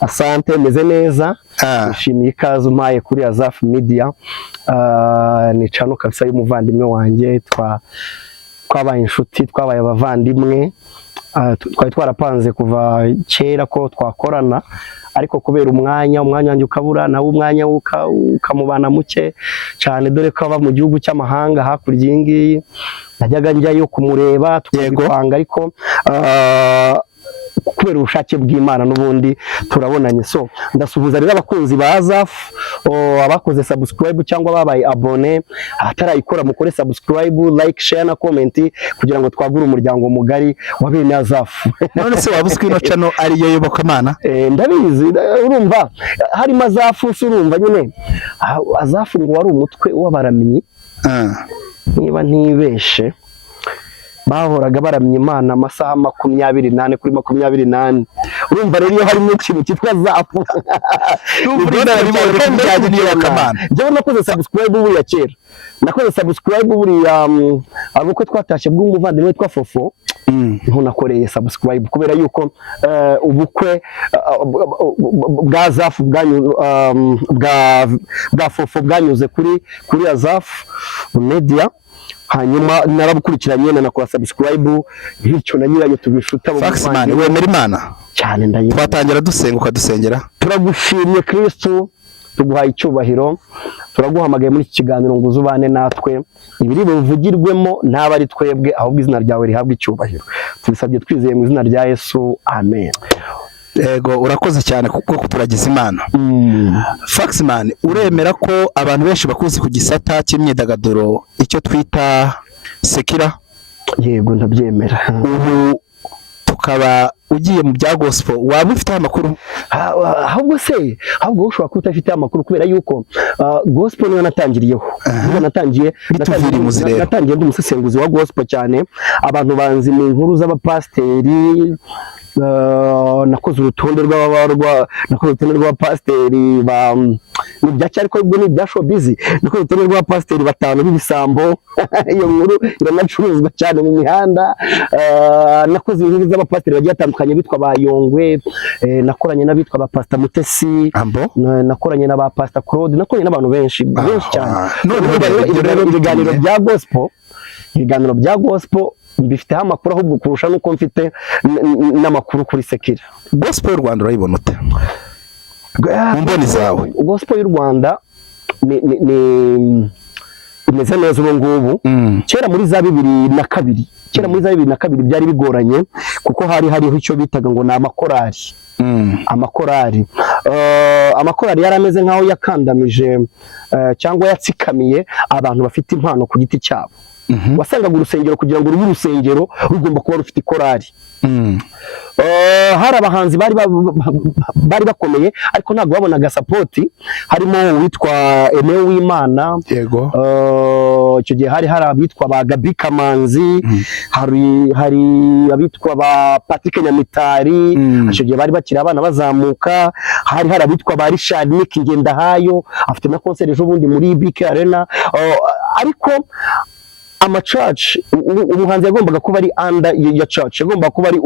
Asante meze neza. Nshimiye ikaze umpaye kuri Azaf Media. Ni channel kabisa y'umuvandimwe wanjye twabaye inshuti, twabaye abavandimwe. Twari twarapanze kuva kera ko twakorana, ariko kubera umwanya wanjye ukabura, nawe umwanya ukamubana muke cyane, dore ko aba mu gihugu cy'amahanga hakurya iyi ngiyi. Najyaga njyayo kumureba tukagipanga, ariko kubera ubushake bw'Imana n'ubundi turabonanye. So ndasuhuza rero abakunzi ba Azaf, abakoze subscribe cyangwa babaye abone, abatarayikora mukore subscribe, like, share na comment kugira ngo twagure umuryango mugari wa bene Azaf. None se wabuzwe ino channel ari yo Yobokamana? Ndabizi, urumva harimo Azaf, urumva nyine Azaf ngo wari umutwe w'abaramyi, niba ntibeshe bahoraga baramya Imana amasaha 28 kuri 28. Urumva rero iyo harimo ikintu cyitwa Azaf, njyewe nakoze subscribe buriya kera, nakoze subscribe buriya abuko twatashye bw'umuvandimwe witwa Fofo. Nakoreye subscribe kubera yuko ubukwe bwa Azaf bwa Fofo bwanyuze kuri Azaf Media. Hanyuma narabukurikiranye nakora subscribe, bityo na nyirayo tubishuta mu Faxman. Wemera Imana cyane ndayiba. Twatangira dusenga ukadusengera. Turagushimye Kristo, tuguhaye icyubahiro, turaguhamagaye muri iki kiganiro ngo uzubane natwe, ibiri buvugirwemo naba ari twebwe, ahubwo izina ryawe rihabwe icyubahiro. Tubisabye twizeye mu izina rya Yesu, amen. Ego, urakoze cyane kuko kuturagiza Imana. Faxman, uremera ko abantu benshi bakuzi ku gisata cy'imyidagaduro icyo twita sekira? Yego, ndabyemera. Ubu tukaba ugiye mu bya gospel, waba ufite amakuru? Ahubwo ushobora kuba utafite amakuru kubera yuko gospel niyo natangiriyeho. Natangiye ndi umusesenguzi wa gospel cyane. Abantu banzi mu nkuru z'abapasteri, nakoze urutonde rw'abapasteri nibyacyari ko ubwo nibya showbiz, nakoze urutonde rw'abapasteri 5 b'ibisambo. Iyo nkuru iranacuruzwa cyane mu mihanda. Nakoze inkuru z'abapasteri bagiye atandukanye bitwa Bayongwe, nakoranye n'abitwa ba Pastor Mutesi, nakoranye na ba Pastor Claude, nakoranye n'abantu benshi cyane. Ibiganiro bya gospel mbifiteho amakuru ahubwo kurusha nuko mfite n'amakuru kuri sekira. Gospel y'u Rwanda urayibona ute mu mboni zawe? Gospel y'u Rwanda imeze neza ubu ngubu. Kera muri za 2002 byari bigoranye kuko hariho icyo bitaga ngo ni amakorari yarameze nkaho yakandamije cyangwa yatsikamiye abantu bafite impano ku giti cyabo. Wasangaga urusengero kugira ngo rube urusengero rugomba kuba rufite korari. Hari abahanzi bari bakomeye ariko ntabwo babonaga support. Harimo uwitwa Eme Uwimana, yego, icyo gihe hari abitwa ba Gabi Kamanzi, hari abitwa ba Patrick Nyamitari, icyo gihe bari bakiri abana bazamuka. Hari abitwa ba Richard Nick Ngendahayo, afite na concert ejo bundi muri BK Arena. Ariko church, umuhanzi yagombaga kuba ari under ya church, yagomba kuba ari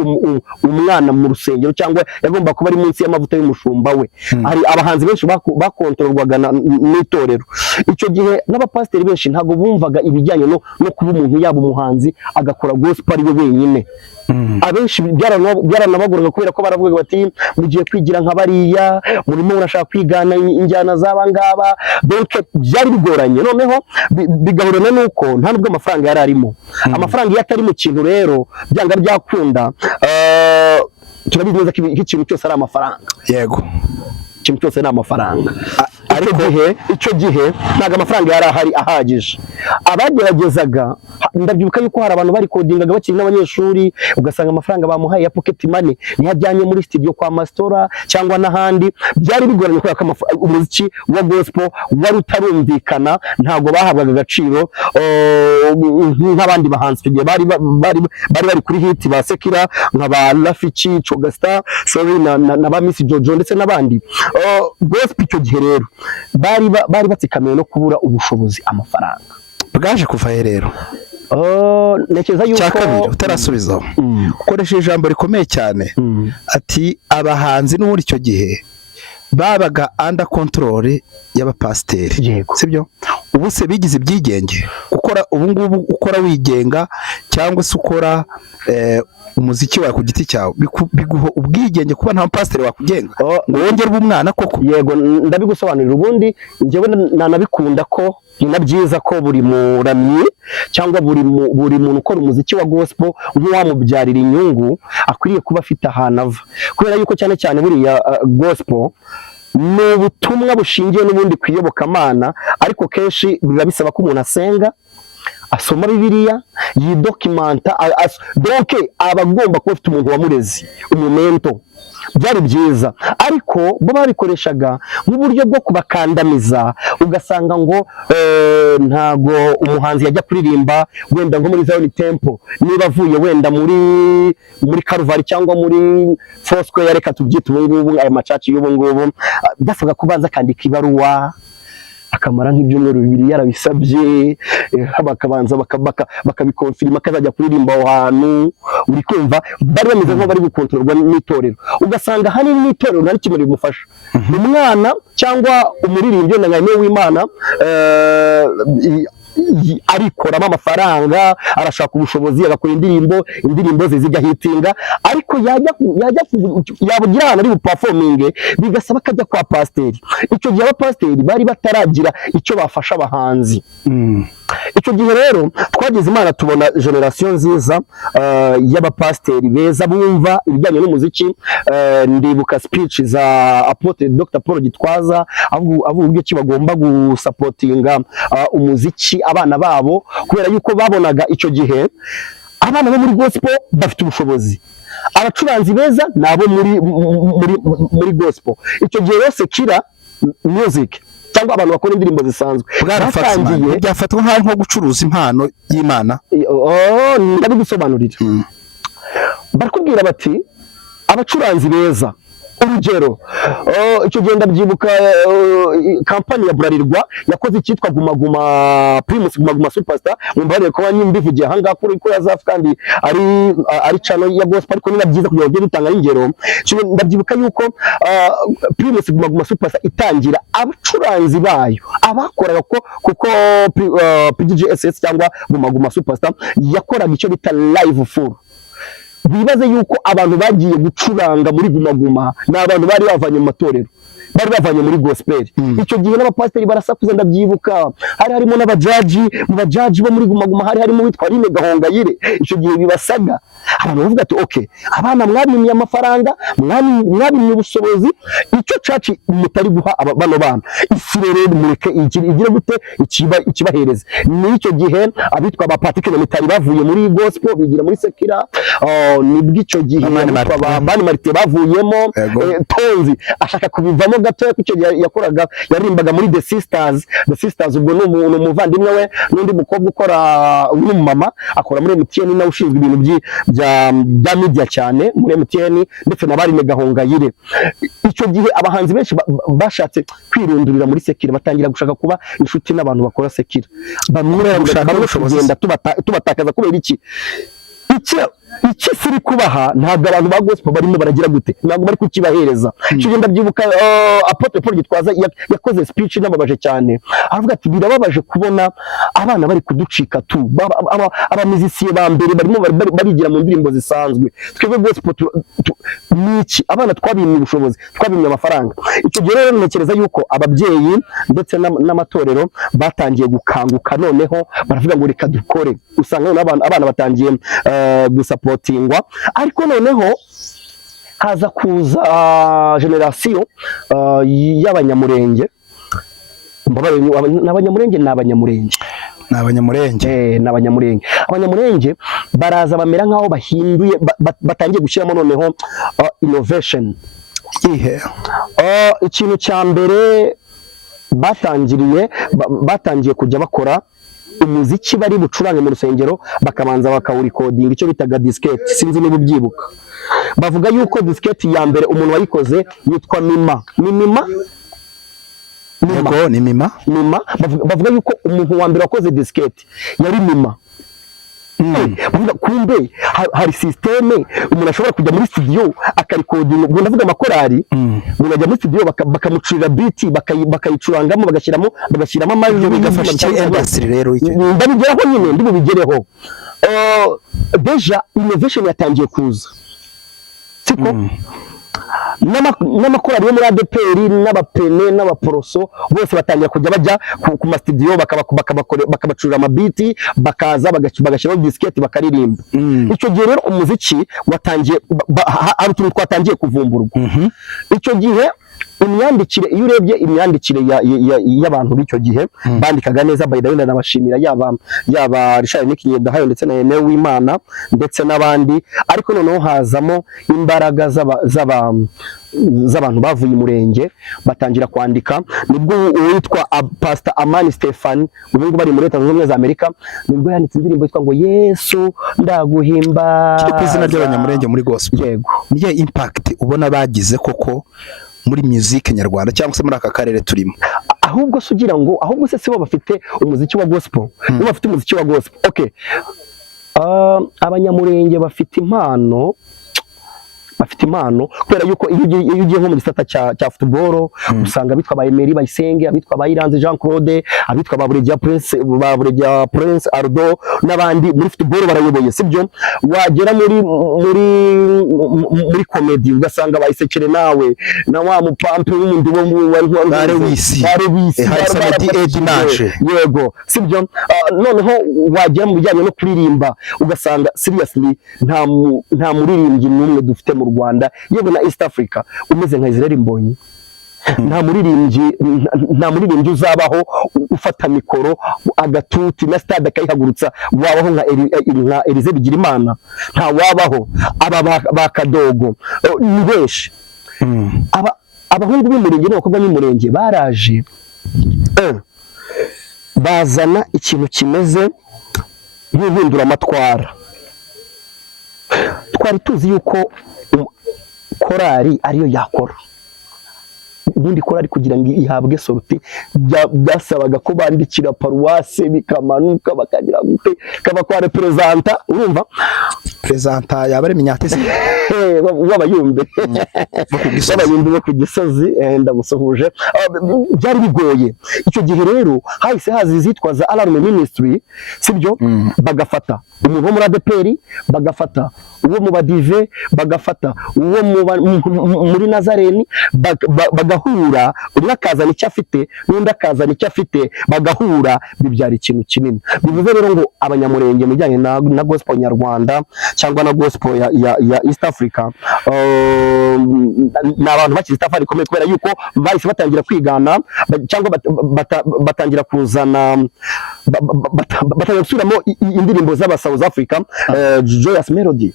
umwana mu rusengero, cyangwa yagomba kuba ari munsi y'amavuta y'umushumba we. Hari abahanzi benshi bakontororwaga n'itorero. Icyo gihe n'abapasteri benshi ntago bumvaga ibijyanye no kuba umuntu yaba umuhanzi agakora gospel ari we wenyine. Abenshi byaranabaguraga kubera ko baravuga bati mugiye kwigira nka bariya, murimo murashaka kwigana injyana z'abangaba. Donc byari bigoranye, noneho bigahurana nuko nta nubwo amafaranga yari arimo. Amafaranga iyo atari mu kintu rero byanga byakunda. Turabizi neza ko ikintu cyose ari amafaranga. Yego, ikintu cyose ni amafaranga. Ariko icyo gihe ntago amafaranga yari ahari ahagije. Abageragezaga, ndabyibuka yuko hari abantu bari kodingaga bakiri n'abanyeshuri, ugasanga amafaranga bamuhaye ya pocket money ntiyajyanye muri studio kwa Mastora cyangwa n'ahandi. Byari bigoranye kubera ko umuziki wa gospel wari utarumvikana, ntago bahabwaga agaciro nk'abandi bahanzi. Icyo gihe bari kuri hit ba Sekira, nka ba Rafiki, Chogasta, sorry, na ba Miss Jojo ndetse n'abandi. Gospel icyo gihe rero bari batsikamiye no kubura ubushobozi, amafaranga. Bwaje kuva rero Nekeza yuko cyakabiri utarasubizaho ukoresheje ijambo rikomeye cyane ati abahanzi n'ubundi icyo gihe babaga under control y'abapasiteri, sibyo? Ubu se bigize ibyigenge ukora ubu ngubu ukora wigenga cyangwa se ukora umuziki wawe ku giti cyawe biguho ubwigenge kuba nta pasiteri wakugenga ngo wongere umwana koko? Yego, ndabigusobanurira. Ubundi njyewe nanabikunda ko ni byiza ko buri muramyi cyangwa buri muntu ukora umuziki wa gospel nk'uwamubyarira inyungu akwiriye kuba afite ahantu ava, kubera yuko cyane cyane buriya gospel ni ubutumwa bushingiye n'ubundi ku iyobokamana, ariko kenshi biba bisaba ko umuntu asenga, asoma Bibiliya, yidokimanta, donc aba agomba kuba afite umuntu wamurezi, umumento. Byari byiza, ariko bo babikoreshaga nk'uburyo bwo kubakandamiza, ugasanga ngo ntago umuhanzi yajya kuririmba wenda nko muri Zion Temple niba avuye wenda muri Calvary cyangwa muri Foursquare, reka tubyite ubu ngubu aya macaci y'ubu ngubu, byasabwa kubanza akandika ibaruwa akamara nk'ibyumweru 2 yarabisabye, bakabanza bakabikonfirima akazajya kuririmba aho hantu. Uri kumva bari bameze nko bari gukontororwa n'itorero, ugasanga hanini n'itorero nari kimwe bimufasha. Umwana cyangwa umuririmbyi n'anganye w'Imana arikoramo amafaranga, arashaka ubushobozi, agakora indirimbo ze zijya hitinga, ariko yabugira ahantu ari buperforming bigasaba akajya kwa pasiteri. Icyo gihe abapasiteri bari bataragira icyo bafasha abahanzi. Icyo gihe rero twagize Imana tubona generation nziza y'abapasiteri beza bumva ibijyanye n'umuziki. Ndibuka speech za Apotre Dr. Paul Gitwaza avuga uburyo ki bagomba gusapotinga umuziki abana babo, kubera yuko babonaga icyo gihe abana bo muri gospel bafite ubushobozi, abacuranzi beza nabo muri gospel. Icyo gihe rero Sekira music cyangwa abantu bakora indirimbo zisanzwe baratangiye byafatwa nko gucuruza impano y'Imana. Ndabigusobanurira. Barakubwira bati abacuranzi beza, urugero icyo gihe ndabyibuka kampani ya Bralirwa yakoze icyitwa Guma Primus Guma Superstar, mumbarire ko nyimbivugiye ahangaha ko yazafu kandi ari channel ya gospel, ariko ni byiza kugira ngo dutanga ingero. Ndabyibuka yuko Primus Guma Superstar itangira abacuranzi bayo abakoraga kuko PGSS cyangwa Guma Superstar yakoraga icyo bita live full. Bibaze yuko abantu bagiye gucuranga muri Guma ni abantu bari bavanye mu matorero, bari bavanye muri gospel. Icyo gihe n'abapasiteri barasakuza, ndabyibuka hari harimo n'abajaji bo muri Guma hari harimo witwa Rine Gahongayire. Icyo gihe bibasaga abantu bavuga ati okay, abana mwabimye amafaranga, mwabimye ubushobozi, icyo church mutari guha bano bana isi rero mureke igire gute ikibahereza. N'icyo gihe abitwa ba Patrick Nyamitari bavuye muri gospel bigira muri Sekira. Nibwo icyo gihe Bani Marite bavuyemo, Tonzi ashaka kubivamo gato, icyo yakoraga yarimbaga muri The Sisters. Ubwo ni umuvandimwe we n'undi mukobwa ukora n'umumama akora muri MTN, nawe ushinzwe ibintu bya media cyane muri MTN, ndetse na Barine Gahongayire. Icyo gihe abahanzi benshi bashatse kwirundurira muri Sekira, batangira gushaka kuba inshuti n'abantu bakora Sekira. Bamwe kugenda tubatakaza kubera iki siri kubaha, ntabwo abantu ba gospel barimo baragira gute, ntabwo bari kukibahereza. Cyo ndabyibuka Apotre Paul Gitwaza yakoze speech nababaje cyane, aravuga ati birababaje kubona abana bari kuducika tu, abamuzisiye ba mbere barimo barigira mu ndirimbo zisanzwe. Twebwe gospel niki abana twabimye ubushobozi, twabimye amafaranga. Icyo gihe rero ntekereza yuko ababyeyi ndetse n'amatorero batangiye gukanguka, noneho baravuga ngo reka dukore. Usanga abana batangiye gusapotingwa, ariko noneho haza kuza generation y'abanyamurenge. Abanyamurenge baraza bamera nkaho bahinduye, batangiye gushyiramo noneho innovation. Ikintu cya mbere batangiye kujya bakora umuziki bari bucurange mu rusengero, bakabanza bakawurikodinga icyo bitaga diskette. Sinzi niba ubyibuka. Bavuga yuko diskette ya mbere umuntu wayikoze yitwa Mima. Bavuga yuko umuntu wa mbere wakoze diskette yari Mima. kumbe hari systeme umuntu ashobora kujya muri studio akarikodinga ubwo ndavuga amakorari umuntu ajya muri studio bakamucurira beat bakayicurangamo bagashyiramo amajwi bigafasha industry rero icyo ndabigeraho nyine ndibubigereho deja innovation yatangiye kuza siko n'amakorari yo muri ADPR n'abapene n'abaporoso bose batangira kujya bajya ku ma studio bakabacurira amabiti bakaza bagashyiraho diskette bakaririmba icyo gihe rero umuziki watangiye ari utuntu twatangiye kuvumburwa icyo gihe imyandikire iyo urebye imyandikire y'abantu b'icyo gihe bandikaga neza by the way nabashimira yaba Richard Nikinyedahayo ndetse na Aime Uwimana ndetse n'abandi ariko noneho hazamo imbaraga z'abantu bavuye umurenge batangira kwandika nibwo uwitwa Pastor Amani Stefan ubungu bari muri Leta Zunze Ubumwe za Amerika nibwo yanditse indirimbo yitwa ngo Yesu ndaguhimba kiri ku izina ry'abanyamurenge muri gospel yego niyo impact ubona bagize koko muri music nyarwanda cyangwa se muri aka karere turimo ahubwo sugira ngo ahubwo se sibo bafite umuziki wa gospel nibo bafite umuziki wa gospel okay abanyamurenge bafite impano kubera yuko iyo ugiye nko mu gisata cya football usanga bitwa ba Emery Bayisenge abitwa ba Iranze Jean Claude abitwa ba Buregia Prince Ardo n'abandi muri football barayoboye sibyo wagera muri comedy ugasanga bayisekere nawe na wa mupampe w'undi wo bare wisi yego sibyo noneho wagera mu bijyanye no kuririmba ugasanga seriously nta muririmbyi n'umwe dufite mu Rwanda yewe na East Africa umeze nka Israel Mbonyi nta muririmbyi uzabaho ufata mikoro agatuti na stade akayihagurutsa wabaho nka Elize Bigirimana nta wabaho aba bakadogo ni benshi abahungu b'umurenge n'abakobwa b'umurenge baraje bazana ikintu kimeze nk'ihindura amatwara twari tuzi yuko korari ariyo yakora ubundi korari kugira ngo ihabwe sorti byasabaga ko bandikira paruwase bikamanuka bakagira gute kaba kwa representa urumva presenta yaba ari Minyatesi w'abayumbe bo ku Gisozi ndamusuhuje byari bigoye icyo gihe rero hahise hazi zitwaza Alarm Ministry sibyo bagafata umuntu wo muri ADPR bagafata uwo mu badive bagafata uwo muri Nazareni bagahura umwe akazana icyo afite n'undi akazana icyo afite bagahura bibyara ikintu kinini bivuze rero ngo abanyamurenge mu bijyanye na gospel nyarwanda cyangwa na gospel ya East Africa n'abantu bakiri safari komeye kubera yuko bahise batangira kwigana cyangwa batangira kuzana batangira gusubiramo indirimbo z'aba South Africa Joyous Melody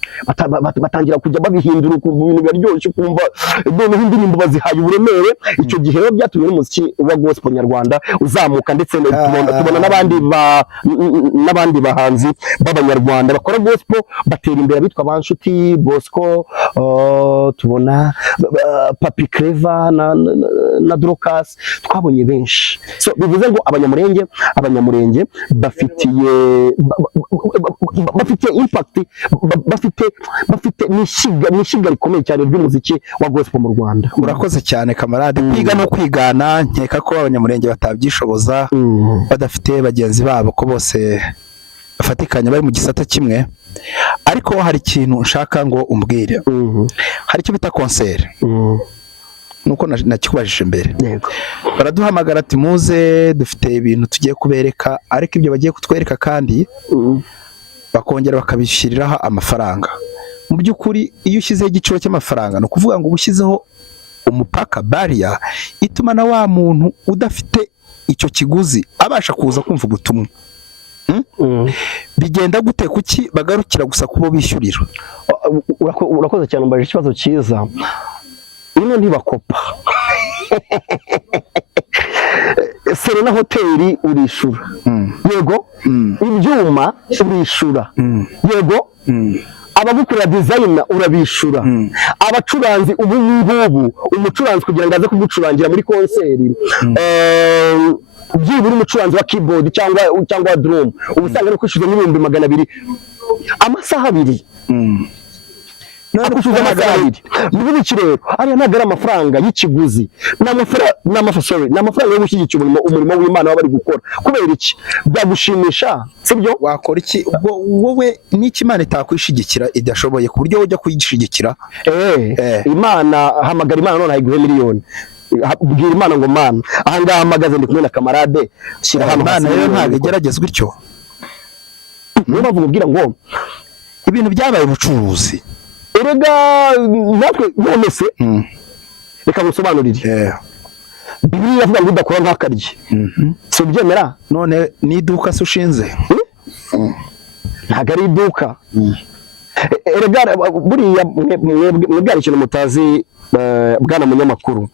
batangira kujya babihindura ku bintu biryoshye kumva noneho indirimbo bazihaye uburemere icyo gihe rero byatumye n'umuziki wa gospel nyarwanda uzamuka ndetse tubona n'abandi bahanzi b'abanyarwanda bakora gospel batera imbere bitwa Banshuti Bosco tubona Papi Clever na Drokas twabonye benshi so bivuze ngo abanyamurenge bafite impact bafite nishiga rikomeye cyane ry'umuziki wa gospel mu Rwanda. Urakoze cyane kamarade kwiga no kwigana nkeka ko abanyamurenge batabyishoboza badafite bagenzi babo ko bose bafatikanya bari mu gisata kimwe ariko hari ikintu nshaka ngo umbwire hari icyo bita concert nuko nakikubajije mbere baraduhamagara ati muze dufite ibintu tugiye kubereka ariko ibyo bagiye kutwereka kandi bakongera bakabishyiriraho amafaranga mu by'ukuri iyo ushyizeho igiciro cy'amafaranga no kuvuga ngo ubushyizeho umupaka barrier ituma na wa muntu udafite icyo kiguzi abasha kuza kumva ubutumwa bigenda gute kuki bagarukira gusa kubo bishyurira urakoze cyane umbaje ikibazo cyiza ino ntibakopa Serena hoteli urishura yego ibyuma urishura yego abagukorera designer urabishura abacuranzi ubu ngubu umucuranzi kugira ngo aze kugucurangira muri konseri byibura umucuranzi wa keyboard cyangwa drum ubusanga no kwishyuza n'ibihumbi 200 amasaha 2 akucuza amasaha 2 bivuze iki rero ariya ntabwo ari amafaranga y'ikiguzi n'amafaranga yo gushyigikira umurimo w'Imana bari gukora kubera iki byagushimisha sibyo wakora iki wowe n'iki Imana itakwishigikira idashoboye ku buryo ujya kuyishigikira Imana hamagara Imana none ayiguhe miliyoni bwira Imana ngo Mana aha ngaha mpagaze ndi kumwe na kamarade shyira hano Imana rero ntabwo igeragezwa ityo niyo mpamvu mubwira ngo ibintu byabaye ubucuruzi erega natwe none se reka musobanurire Bibiliya ivuga ngo udakora nk'akaryi si ubyemera none ni iduka se ushinze ntabwo ari iduka erega buriya mwebwe ikintu mutazi bwana munyamakuru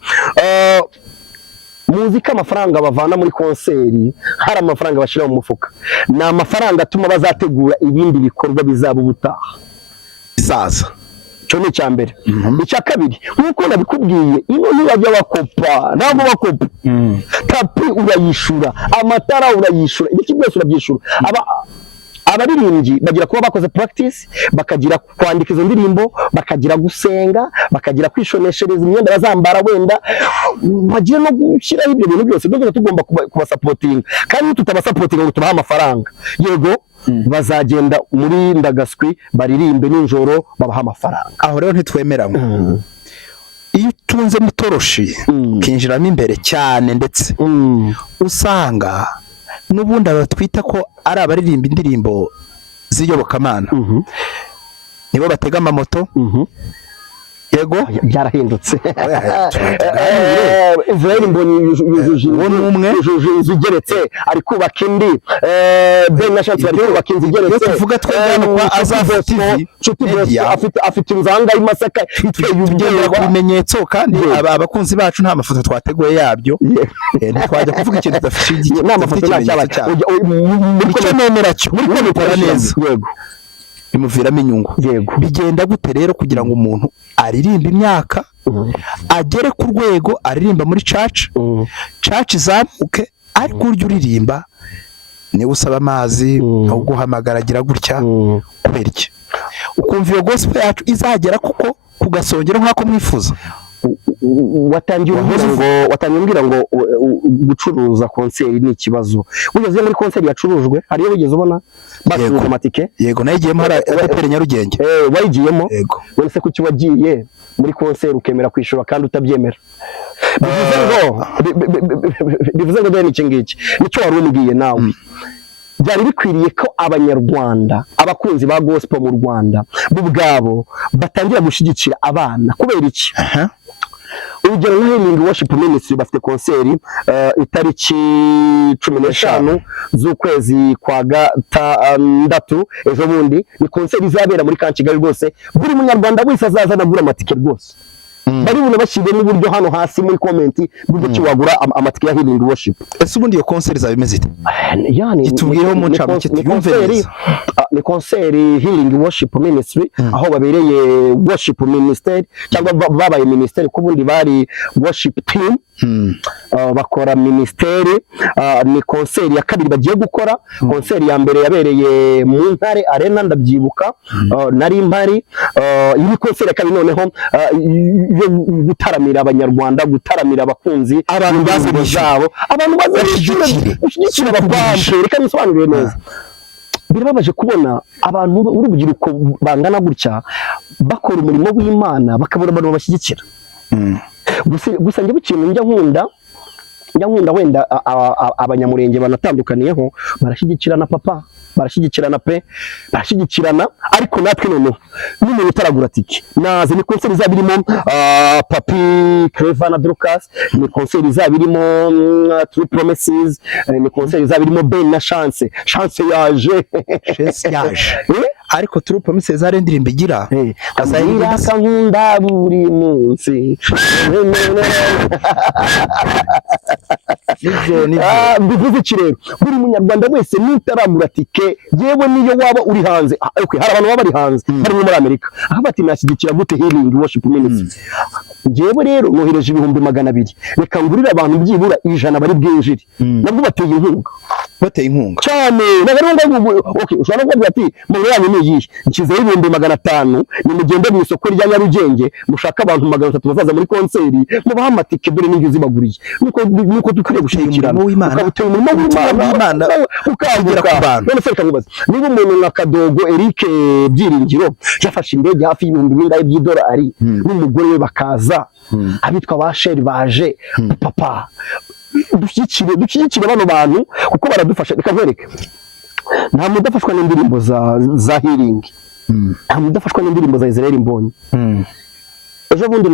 muzi ko amafaranga bavana muri konseri hari amafaranga bashyira mu mufuka ni amafaranga atuma bazategura ibindi bikorwa bizaba ubutaha bizaza cyo ni icyambere icya kabiri nkuko nabikubwiye ino ntibajya bakopa ntabwo bakopa tapi urayishura amatara urayishura ibiki byose urabyishura abaririmbyi bagira kuba bakoze practice bakagira kwandika izo ndirimbo bakagira gusenga bakagira kwishoneshereza imyenda bazambara wenda bagira no gushyiraho ibyo bintu byose dore tugomba kubasapotinga kandi tutabasapotinga ngo tubahe amafaranga yego bazagenda muri ndagaswi baririmbe n'injoro babaha amafaranga aho rero ntitwemeranywe iyo utunze mutoroshi kinjiramo imbere cyane ndetse usanga n'ubundi abatwita ko ari abaririmba indirimbo z'iyobokamana nibo batega amamoto yego byarahindutse Israel mbonye yujuje inzu igeretse ari kubaka indi Ben Nation bari kubaka inzu igeretse tuvuga twebwe kwa Azava TV afite inzanga y'Imasaka iteye ubugenda ku bimenyetso kandi abakunzi bacu nta mafoto twateguye yabyo ntitwajya kuvuga ikintu dafite n'amafoto nacyo muri komemera cyo muri komemera neza yego bimuviramo inyungu bigenda gute rero kugira ngo umuntu aririmba imyaka agere ku rwego aririmba muri church zamuke ariko uryo uririmba niwe usaba amazi aho guhamagara agira gutya kubera iki ukumva iyo gospel yacu izagera kuko kugasongera nk'ako mwifuza watangiye umbwira ngo gucuruza konseri ni ikibazo ugeze muri konseri yacurujwe hariyo wigeze ubona basubiza amatike yego nayigiyemo hari adeperi Nyarugenge wayigiyemo wese kuki wagiye muri konseri ukemera kwishura kandi utabyemera bivuze ngo dore iki ngiki nicyo wari umbwiye nawe byari bikwiriye ko abanyarwanda abakunzi ba gospel mu Rwanda bo ubwabo batangira gushyigikira abana kubera iki urugero nka Healing Worship Ministry bafite konseri itariki 15 z'ukwezi kwa gatandatu ejo bundi ni konseri izabera muri Kigali rwose buri munyarwanda wese azazana agura amatike rwose bari bune bashyire n'uburyo hano hasi muri comment buryo kiwagura amatike ya Healing Worship ese ubundi iyo konseri zabimeze ite yani itubwireho mu ncamake tuyumve ni konseri Healing Worship Ministry aho babereye worship ministry cyangwa babaye ministry kubundi bari worship team bakora ministeri ni konseri ya kabiri bagiye gukora konseri ya mbere yabereye mu Ntare Arena ndabyibuka nari mpari iyi konseri ya kabiri noneho yo gutaramira abanyarwanda gutaramira abakunzi abantu bazabishabo abantu bazabishira abapampe reka nisobanurire neza birababaje kubona abantu urubyiruko bangana gutya bakora umurimo w'Imana bakabura abantu bashyigikira gusa njye bukintu njya nkunda wenda abanyamurenge banatandukaniyeho barashyigikirana papa barashyigikirana pe barashyigikirana ariko natwe noneho n'umuntu utaragura tike naze ni konseri izabirimo Papi Clever na Dorcas ni konseri izabirimo True Promises ni konseri izabirimo Ben na Chance yaje ariko True Promises ari indirimbo igira azayira kankunda buri munsi bivuze iki rero buri munyarwanda wese nutaragura tike yewe niyo waba uri hanze okay hari abantu baba bari hanze hari muri Amerika aho bati nashyigikira gute Healing Worship Ministry jewe rero nohereje 200 reka ngurira abantu byibura 100 bari bwinjire nabwo bateye inkunga cyane nagarongo okay ushobora kuvuga ati mu yanyu ni yihe nkizeho 500 ni mugende mu isoko rya Nyarugenge mushaka abantu 300 bazaza muri konseri mubaha amatike dore n'ingizi zibaguriye nuko dukwiriye gushikirana ukabutera umurimo w'Imana ukagira ku bantu none se kamubaza niba umuntu nka Kadogo Eric Byiringiro yafashe indege hafi y'ibihumbi by'idolari n'umugore we bakaza abitwa ba Sheri baje papa dushyigikire bano bantu kuko baradufasha reka nkwereke nta mudafashwa n'indirimbo za Healing nta mudafashwa n'indirimbo za Israel Mbonyi ejo bundi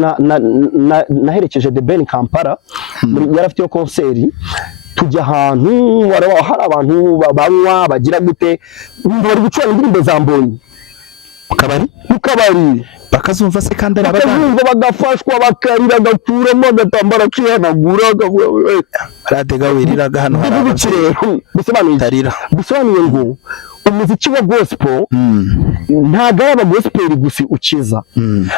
naherekeje The Ben Kampala yarafite yo konseri tujya ahantu hari abantu banywa bagira gute bari gucuranga indirimbo za Mbonyi mu kabari bakazumva se kandi abaganga bagafashwa bakarira gakuramo agatambara kihanagura radega wiriraga hano bisobanuye ngo umuziki wa gospel ntago aba gospel gusa ukiza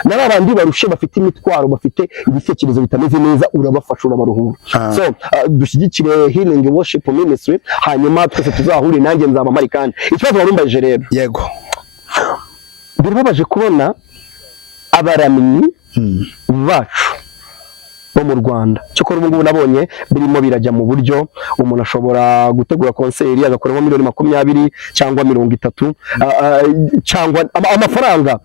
n'abandi barushe bafite imitwaro bafite ibitekerezo bitameze neza urabafasha urabaruhura so dushyigikire Healing Worship Ministry hanyuma twese tuzahurire nanjye nzaba mari kandi ikibazo warumbaje rero yego birababaje kubona abaramyi bacu bo mu Rwanda cyokora ubu ngubu nabonye birimo birajya mu buryo umuntu ashobora gutegura konseri agakoramo miliyoni 20 cyangwa 30 cyangwa amafaranga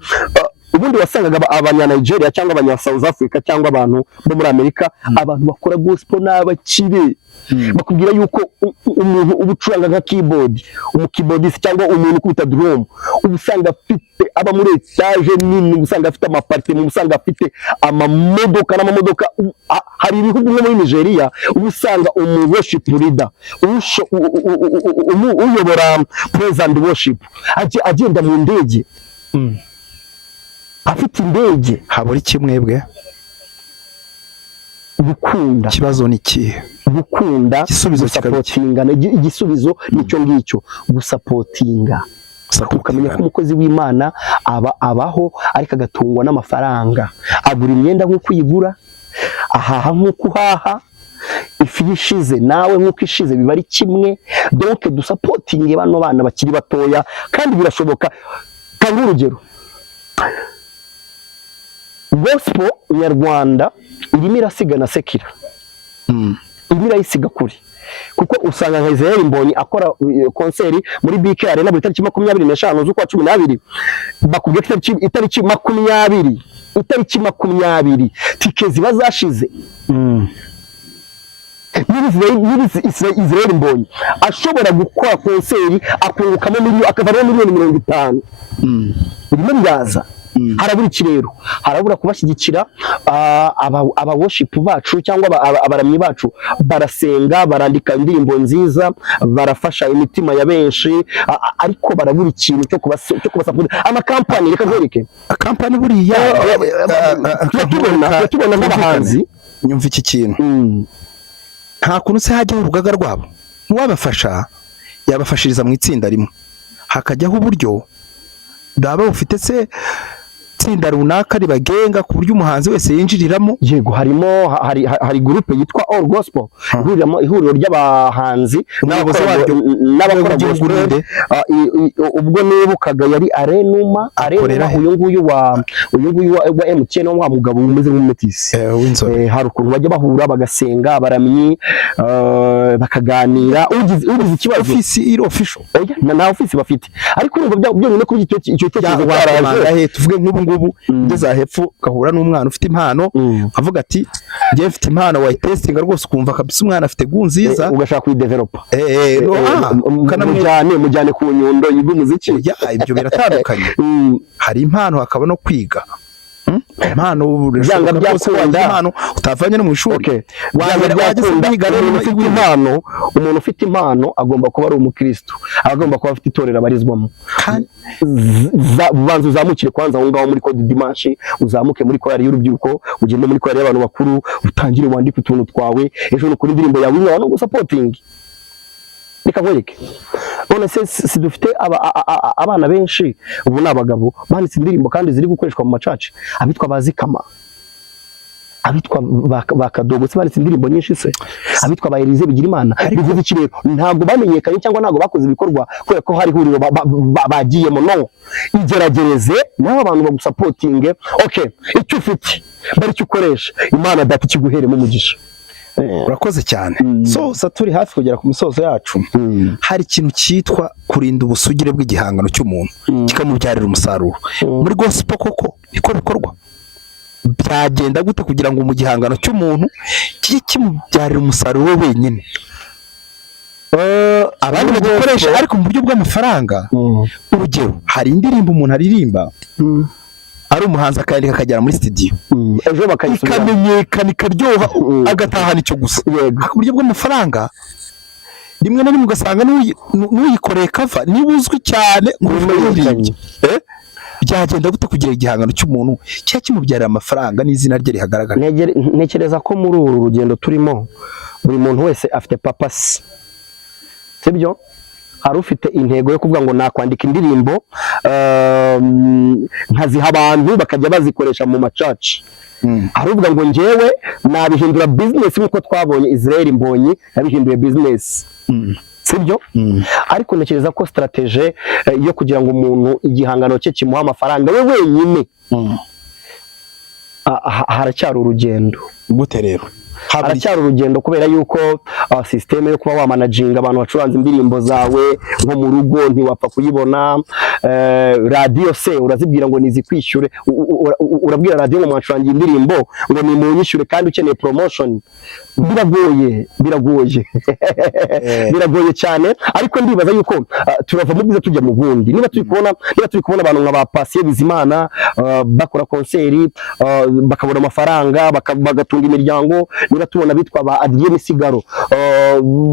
ubundi wasangaga abanya Nigeria cyangwa abanya South Africa cyangwa abantu bo muri Amerika abantu bakora gospel n'abakire bakubwira yuko umuntu ubucuranga nka keyboard umukeyboardist cyangwa umuntu ukubita drum ubusanga afite aba muri etage nini ubusanga afite amaparti ubusanga afite amamodoka n'amamodoka hari ibihugu nko muri Nigeria ubusanga worship leader uyobora praise and worship agenda mu ndege afite indege haburi kimwebwe gukunda kibazo niki gukunda supportinga igisubizo nicyo ngicyo gusapotinga ukamenya ko umukozi w'Imana abaho ariko agatungwa n'amafaranga agura imyenda nk'uko uyigura ahaha nk'uko uhaha ifi yishize nawe nk'uko ishize biba ari kimwe donc dusapotinge bano bana bakiri batoya kandi birashoboka kandi urugero gospel nyarwanda irimo irasigana sekira irimo irayisiga kuri kuko usanga nka Israel Mbonyi akora konseri muri BK Arena buri tariki 25 z'ukwa 12 bakubwiye itariki 20 tike ziba zashize Israel Mbonyi ashobora gukora konseri akungukamo miliyoni 50 birimo biraza harabura iki rero harabura kubashyigikira aba worship bacu cyangwa abaramyi bacu barasenga barandika indirimbo nziza barafasha imitima ya benshi ariko barabura ikintu cyo kubasapota amakampani reka nkwereke akampani buriya tubona nk'abahanzi nyumva iki kintu nta kuntu se hajyaho urugaga rwabo n'uwabafasha yabafashiriza mu itsinda rimwe hakajyaho uburyo baba bufite se itsinda runaka ribagenga ku buryo umuhanzi wese yinjiriramo yego hari groupe yitwa All Gospel ihuriro ry'abahanzi n'abakora gospel ubwo nibukaga yari Arenuma uyu nguyu wa MTN wa mugabo umeze nk'umumetisi hari ukuntu bajya bahura bagasenga abaramyi bakaganira ugize ikibazo official na office bafite ariko urumva byonyine kuri icyo tekerezo baraje tuvuge nk'ubu ngeze hepfo gahura n'umwana ufite impano avuga ati ngiye mfite impano wa testinga rwose ukumva kabisa umwana afite gunziza ugashaka kuyidevelopa mujyane ku nyundo y'umuziki ibyo biratandukanye hari impano hakaba no kwiga impano byanga byakunda impano utavanye no mu ishuri byanga byakunda umuntu ufite impano agomba kuba ari umukristo agomba kuba afite itorero abarizwamo banza uzamukire kwanza aho ngaho muri Code Dimanche uzamuke muri korali y'urubyiruko ugende muri korali y'abantu bakuru utangire wandike utuntu twawe ejo no kuri indirimbo yawe no gusapoting nikagwereke none se dufite abana benshi ubu nabagabo banditse indirimbo kandi ziri gukoreshwa mu macaci abitwa bazikama abitwa bakadogo se banditse indirimbo nyinshi se abitwa ba Elize bigira Imana bivuze iki rero ntago bamenyekanye cyangwa ntago bakoze ibikorwa kubera ko hari huriro bagiyemo no igeragereze naho abantu bagusapotinge icyo ufite bari cyo ukoresha Imana data ikiguheremo umugisha. Urakoze cyane. So turi hafi kugera ku misozo yacu. Hari ikintu cyitwa kurinda ubusugire bw'igihangano cy'umuntu kikamubyarira umusaruro. Muri gospel koko iko bikorwa. Byagenda gute kugira ngo mu gihangano cy'umuntu kije kimubyarira umusaruro wenyine? Abandi bagikoresha ariko mu buryo bw'amafaranga. Urugero hari indirimbo umuntu aririmba ari umuhanzi akandika akagera muri studio ejo bakayisubira ikamenyekana ikaryoha agatahana icyo gusa ku buryo bw'amafaranga rimwe na rimwe ugasanga n'uyikoreye kava niba uzwi cyane nk'uririmbyi byagenda gute kugira igihangano cy'umuntu cya kimubyarira amafaranga n'izina rye rihagaragara. Ntekereza ko muri uru rugendo turimo buri muntu wese afite papasi sibyo hari ufite intego yo kuvuga ngo nakwandika indirimbo nkaziha abantu bakajya bazikoresha mu macaci hari uvuga ngo njyewe nabihindura business nkuko twabonye Israel Mbonyi yabihinduye business sibyo ariko ntekereza ko strategy yo kugira ngo umuntu igihangano cye kimuha amafaranga we wenyine haracyari urugendo. Gute rero? Haracyari urugendo kubera yuko systeme yo kuba wamanaginga abantu bacuranze indirimbo zawe nko mu rugo ntiwapfa kuyibona. Radio se urazibwira ngo nizikwishyure urabwira radio ngo mwacurangira indirimbo ngo ni munyishyure kandi ukeneye promotion biragoye cyane ariko ndibaza yuko turava mu bwiza tujya mu bundi niba turi kubona abantu nka ba Patient Bizimana bakora konseri bakabona amafaranga bagatunga imiryango niba tubona bitwa ba Adrien Misigaro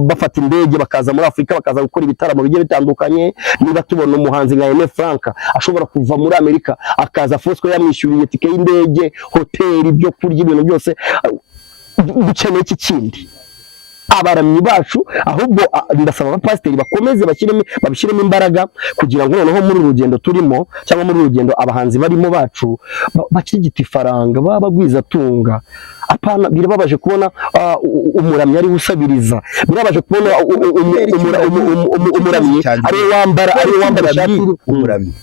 bafata indege bakaza muri Afrika bakaza gukora ibitaramo bigiye bitandukanye niba tubona umuhanzi nka Aime Frank ashobora kuva muri Amerika akaza Fosco yamwishyuriye tike y'indege hoteli byo kurya ibintu byose dukeneye iki kindi abaramyi bacu ahubwo ndasaba abapasiteri bakomeze babishyiremo imbaraga kugira ngo noneho muri urugendo turimo cyangwa muri urugendo abahanzi barimo bacu bakirigita ifaranga bagwiza tunga apana birababaje kubona umuramyi ari usabiriza birababaje kubona umuramyi ari wambara umuramyi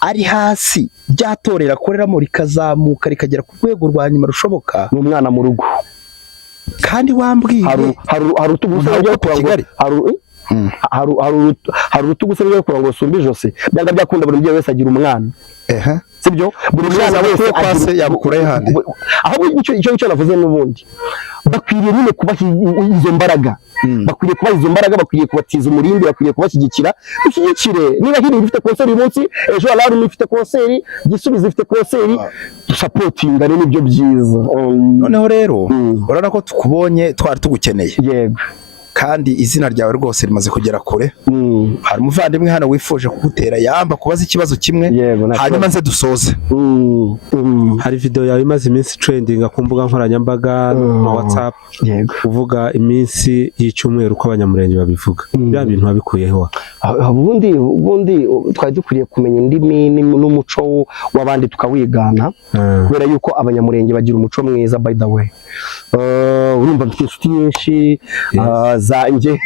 ari hasi byatorera akoreramo rikazamuka rikagera ku rwego rwa nyuma rushoboka n'umwana mu rugo kandi wambwiye hari utugusaba byo Kigali hari utugusaba byo kugira ngo usumbe Jose byanga byakunda buri gihe wese agira umwana sibyo buri mwana wese kwase yabukuraye handi aho icyo navuze n'ubundi bakwiriye nyine kuba izo mbaraga bakwiriye kubatiza umurindi bakwiriye kubashyigikira dushyigikire niba hiri ifite konseri uyu munsi ejo Alarm ifite konseri Gisubizo ifite konseri dusapotinga nibyo byiza. Noneho rero urabona ko tukubonye twari tugukeneye yego kandi izina ryawe rwose rimaze kugera kure. Hari umuvandimwe hano wifuje kugutera yamba kubaza ikibazo kimwe hanyuma nze dusoze. Hari video yawe imaze iminsi trending ku mbuga nkoranyambaga na WhatsApp uvuga iminsi y'icyumweru ko abanyamurenge babivuga bya bintu babikuyeho. Ubundi twari dukuriye kumenya indimi n'umuco w'abandi tukawigana kubera yuko abanyamurenge bagira umuco mwiza by the way. Urumva mfite inshuti nyinshi zanjye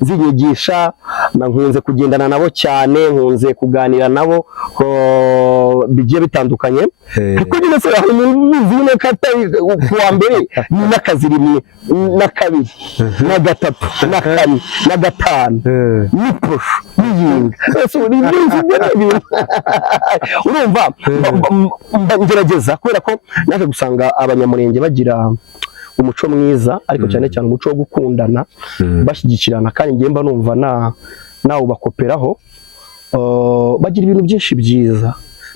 zinyigisha nkunze kugendana nabo cyane nkunze kuganira nabo bigiye bitandukanye kuko nyine se hari umuntu katari kuwa mbere n'akazi rimwe na kabiri na gatatu na kane na gatanu n'ipushu n'iyinga urumva ngerageza kubera ko naje gusanga abanyamurenge bagira umuco mwiza ariko cyane cyane umuco wo gukundana bashyigikirana kandi ngiye mba numva nawe bakoperaho bagira ibintu byinshi byiza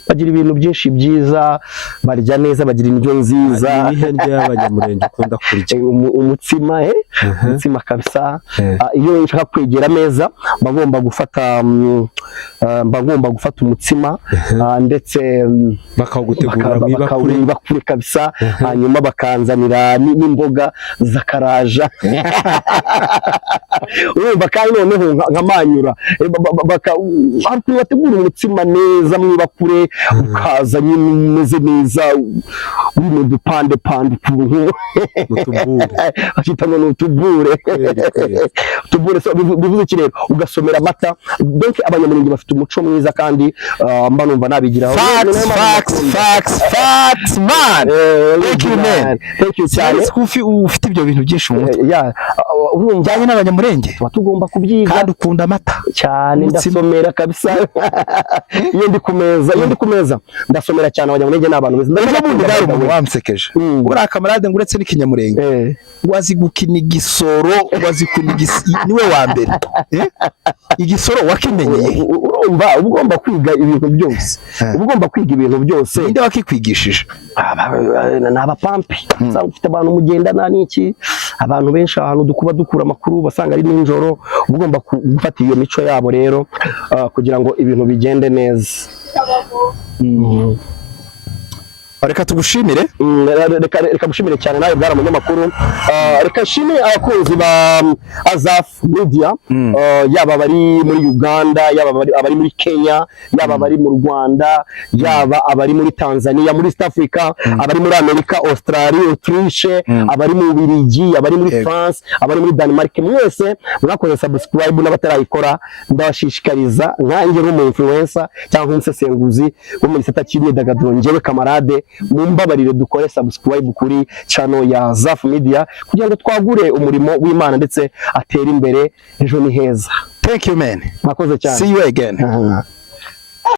bagira ibintu byinshi byiza, barya neza, bagira indyo nziza. Ibihe ndyo y'abanyamurenge ukunda kurya? Umutsima umutsima kabisa. Iyo nshaka kwegera ameza bagomba gufata umutsima ndetse bakawugutegura bakure kabisa, hanyuma bakanzanira n'imboga zakaraja. Urumva kandi noneho nkamanyura bategura umutsima neza mwibakure, ukaza nyine umeze neza mu dupande ukuntu bakita ngo n'utubure. Bivuze iki rero? Ugasomera amata. Donc abanyamurenge bafite umuco mwiza kandi mba numva nabigiraho. Facts man. Thank you cyane. Ufite ibyo bintu byinshi mu mutwe. Urumva n'abanyamurenge tugomba kubyiga kandi ukunda amata cyane. Ndasomera kabisa. Iyo ndi ku meza ndasomera cyane. Abanyamurenge n'abantu beza. Ndabundi wamsekeje. Uri kamarade nguretse n'ikinyamurenge. Wazi gukina igisoro, wazi niwe wa mbere. Igisoro wakimenyeye. Urumva ugomba kwiga ibintu byose. Ugomba kwiga ibintu byose. Ninde wakikwigishije? N'abapampi. Ufite abantu mugendana n'iki, abantu benshi ahantu dukura amakuru basanga ari ninjoro. Ugomba gufata iyo mico yabo rero kugira ngo ibintu bigende neza. Reka tugushimire. Reka gushimire cyane nawe bwara umunyamakuru. Reka nshimire abakunzi ba Azaf Media, yaba bari muri Uganda, yaba abari muri Kenya, yaba abari mu Rwanda, yaba abari muri Tanzania, muri East Africa, abari muri Amerika, Australia, Autriche, abari mu Bubiligi, abari muri France, abari muri Denmark. Mwese mwakoze subscribe n'abatarayikora, ndabashishikariza nkanjye nk'umu influencer cyangwa umusesenguzi wo muri gisata cy'imyidagaduro, njyewe kamarade, mumbabarire dukore subscribe kuri channel ya Zaf Media kugira ngo twagure umurimo w'Imana ndetse atere imbere. Ejo ni heza. Thank you man. Mwakoze cyane. See you again.